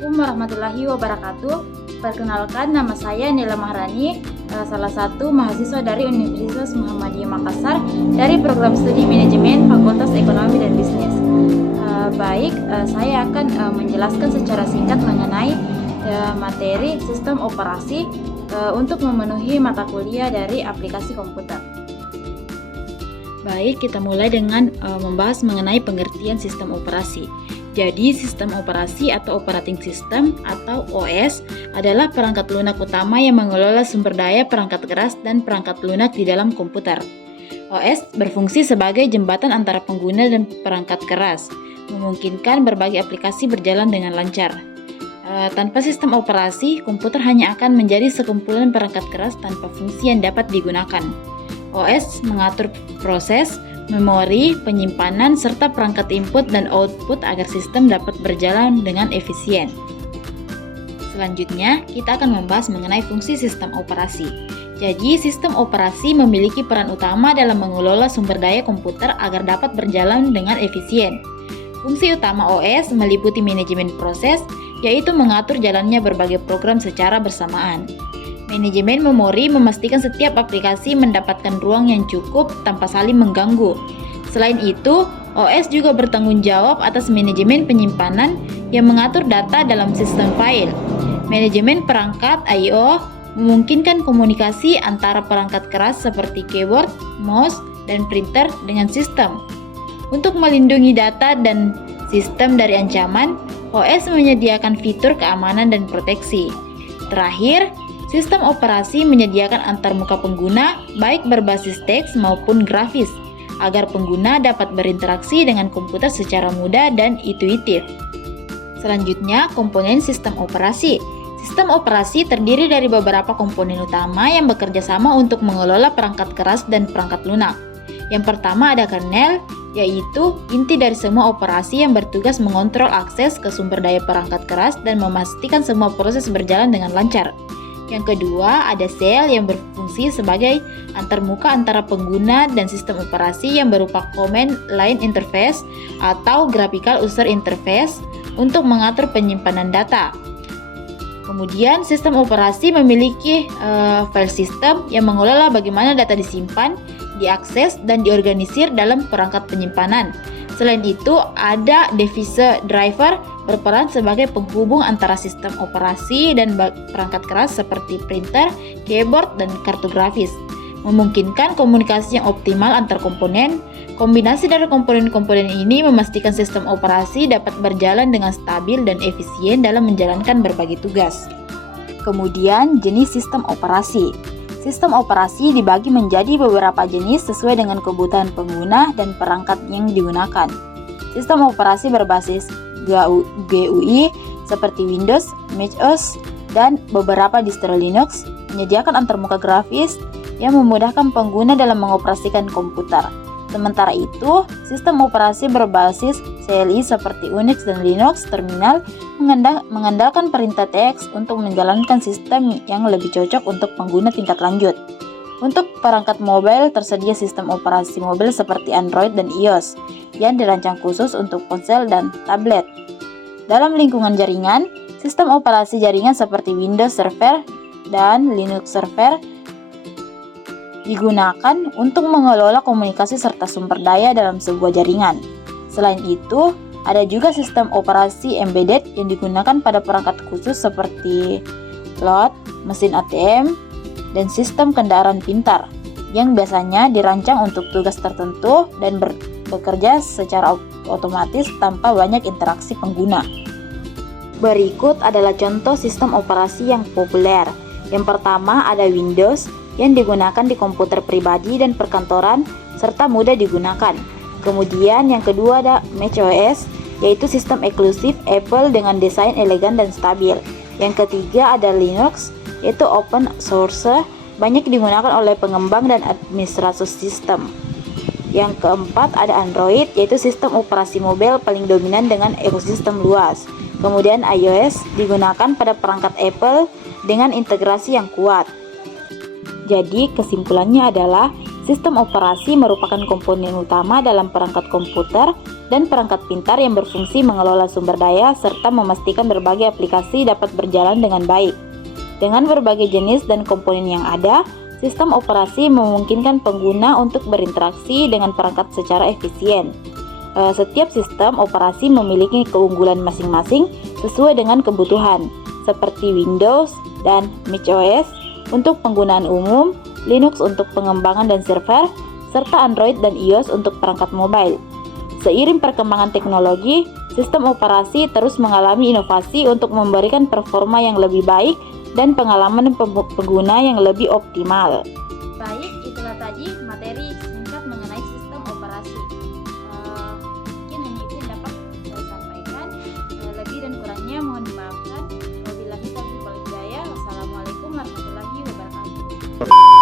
Assalamualaikum warahmatullahi wabarakatuh. Perkenalkan, nama saya Nela Maharani, salah satu mahasiswa dari Universitas Muhammadiyah Makassar dari program studi manajemen Fakultas Ekonomi dan Bisnis. Saya akan menjelaskan secara singkat mengenai materi sistem operasi untuk memenuhi mata kuliah dari aplikasi komputer. Baik, kita mulai dengan membahas mengenai pengertian sistem operasi. Jadi, sistem operasi atau operating system atau OS adalah perangkat lunak utama yang mengelola sumber daya perangkat keras dan perangkat lunak di dalam komputer. OS berfungsi sebagai jembatan antara pengguna dan perangkat keras, memungkinkan berbagai aplikasi berjalan dengan lancar. Tanpa sistem operasi, komputer hanya akan menjadi sekumpulan perangkat keras tanpa fungsi yang dapat digunakan. OS mengatur proses, memori, penyimpanan, serta perangkat input dan output agar sistem dapat berjalan dengan efisien. Selanjutnya, kita akan membahas mengenai fungsi sistem operasi. Jadi, sistem operasi memiliki peran utama dalam mengelola sumber daya komputer agar dapat berjalan dengan efisien. Fungsi utama OS meliputi manajemen proses, yaitu mengatur jalannya berbagai program secara bersamaan. Manajemen memori memastikan setiap aplikasi mendapatkan ruang yang cukup tanpa saling mengganggu. Selain itu, OS juga bertanggung jawab atas manajemen penyimpanan yang mengatur data dalam sistem file. Manajemen perangkat I/O memungkinkan komunikasi antara perangkat keras seperti keyboard, mouse, dan printer dengan sistem. Untuk melindungi data dan sistem dari ancaman, OS menyediakan fitur keamanan dan proteksi. Terakhir, sistem operasi menyediakan antarmuka pengguna, baik berbasis teks maupun grafis, agar pengguna dapat berinteraksi dengan komputer secara mudah dan intuitif. Selanjutnya, komponen sistem operasi. Sistem operasi terdiri dari beberapa komponen utama yang bekerja sama untuk mengelola perangkat keras dan perangkat lunak. Yang pertama ada kernel, yaitu inti dari semua operasi yang bertugas mengontrol akses ke sumber daya perangkat keras dan memastikan semua proses berjalan dengan lancar. Yang kedua, ada sel yang berfungsi sebagai antarmuka antara pengguna dan sistem operasi yang berupa command line interface atau graphical user interface untuk mengatur penyimpanan data. Kemudian, sistem operasi memiliki file system yang mengelola bagaimana data disimpan, diakses, dan diorganisir dalam perangkat penyimpanan. Selain itu, ada device driver berperan sebagai penghubung antara sistem operasi dan perangkat keras seperti printer, keyboard, dan kartu grafis, memungkinkan komunikasi yang optimal antar komponen. Kombinasi dari komponen-komponen ini memastikan sistem operasi dapat berjalan dengan stabil dan efisien dalam menjalankan berbagai tugas. Kemudian, jenis sistem operasi. Sistem operasi dibagi menjadi beberapa jenis sesuai dengan kebutuhan pengguna dan perangkat yang digunakan. Sistem operasi berbasis GUI seperti Windows, Mac OS, dan beberapa distro Linux menyediakan antarmuka grafis yang memudahkan pengguna dalam mengoperasikan komputer. Sementara itu, sistem operasi berbasis CLI seperti Unix dan Linux terminal mengandalkan perintah teks untuk menjalankan sistem yang lebih cocok untuk pengguna tingkat lanjut. Untuk perangkat mobile, tersedia sistem operasi mobile seperti Android dan iOS yang dirancang khusus untuk ponsel dan tablet. Dalam lingkungan jaringan, sistem operasi jaringan seperti Windows Server dan Linux Server digunakan untuk mengelola komunikasi serta sumber daya dalam sebuah jaringan. Selain itu, ada juga sistem operasi embedded yang digunakan pada perangkat khusus seperti cloud, mesin ATM, dan sistem kendaraan pintar yang biasanya dirancang untuk tugas tertentu dan bekerja secara otomatis tanpa banyak interaksi pengguna. Berikut adalah contoh sistem operasi yang populer. Yang pertama ada Windows yang digunakan di komputer pribadi dan perkantoran serta mudah digunakan. Kemudian yang kedua ada macOS, yaitu sistem eksklusif Apple dengan desain elegan dan stabil. Yang ketiga ada Linux, yaitu open source, banyak digunakan oleh pengembang dan administrator sistem. Yang keempat ada Android, yaitu sistem operasi mobile paling dominan dengan ekosistem luas. Kemudian iOS digunakan pada perangkat Apple dengan integrasi yang kuat. Jadi kesimpulannya adalah Sistem operasi merupakan komponen utama dalam perangkat komputer dan perangkat pintar yang berfungsi mengelola sumber daya serta memastikan berbagai aplikasi dapat berjalan dengan baik. Dengan berbagai jenis dan komponen yang ada, sistem operasi memungkinkan pengguna untuk berinteraksi dengan perangkat secara efisien. Setiap sistem operasi memiliki keunggulan masing-masing sesuai dengan kebutuhan, seperti Windows dan macOS untuk penggunaan umum, Linux untuk pengembangan dan server, serta Android dan iOS untuk perangkat mobile. Seiring perkembangan teknologi, sistem operasi terus mengalami inovasi untuk memberikan performa yang lebih baik dan pengalaman pengguna yang lebih optimal. Baik, itulah tadi materi singkat mengenai sistem operasi. Mungkin hanya itu yang dapat saya sampaikan. Lebih dan kurangnya mohon dimaafkan. Wabillahi taufiq wal hidayah. Wassalamualaikum warahmatullahi wabarakatuh.